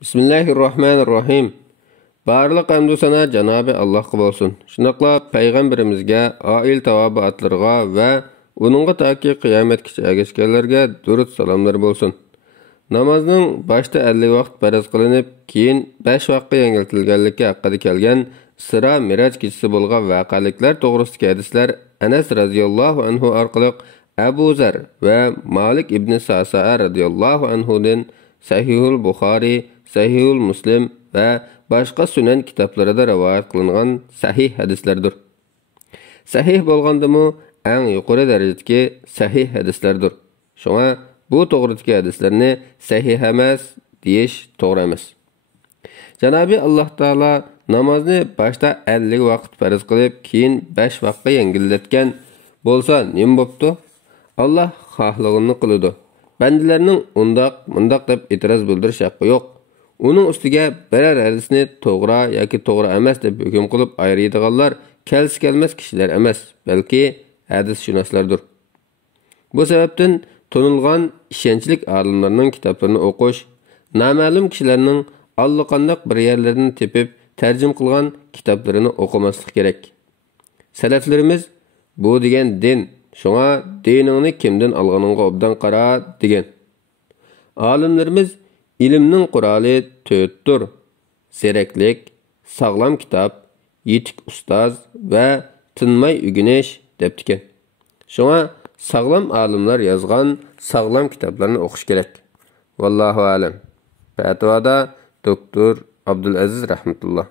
Bismillahirrahmanirrahim. Barlıq hamd sana Cenab-ı Allah'a bolsun. Şunaqla Peygamberimizge, ail tavabatlarga ve onunğa taki kıyametkiçe ergeçkenlerge durut salamlar bolsun. Namazning başta 50 vaqt faraz qilinib, keyin 5 vaqtga yengiltilganlikka haqqida kelgan Isra Miraj kechasi bo'lgan voqealiklar to'g'risidagi hadislar Anas radhiyallohu anhu orqali Abu Zar va Malik ibn Sa'sa'a radhiyallohu anhudan Sahihul Buxoriy, Sahihul Muslim va boshqa sunan kitoblarida rivoyat qilingan sahih hadislardir. Sahih bo'lgandimi, eng yuqori darajadagi sahih hadislardir. Shunga bu to'g'ridagi hadislarni sahih emas deyish to'g'ri emas. Janobi Alloh taolo namozni boshda 50 vaqt farz qilib, keyin 5 vaqtga yengillatgan bo'lsa, nima bo'pti? Alloh xohlig'ini qiladi. Bandalarning undaq deb e'tiroz bildirish haqqi yo'q. Uning ustiga biror hadisni to'g'ri yoki to'g'ri emas deb hukm qilib ayiradiganlar kelmas kishilar emas, balki hadisshunoslardir. Bu sababdan tonilgan ishonchlik olimlarning kitoblarini o'qish, noma'lum kishilarning allaqandoq bir yerlardan tepib tarjim qilgan kitoblarini o'qimaslik kerak. Salaflarimiz bu degan din, shunga diningni kimdan olganingga obdan qara degan. Olimlarimiz ilmning quroli 4dir: seraklik, sog'lom kitob, yetik ustoz va tinmay o'rganish debdikan. Shunga sog'lom olimlar yozgan sog'lom kitoblarni o'qish kerak. Vallohu alam. Fatvoda Doktor Abdulaziz rahmatulloh.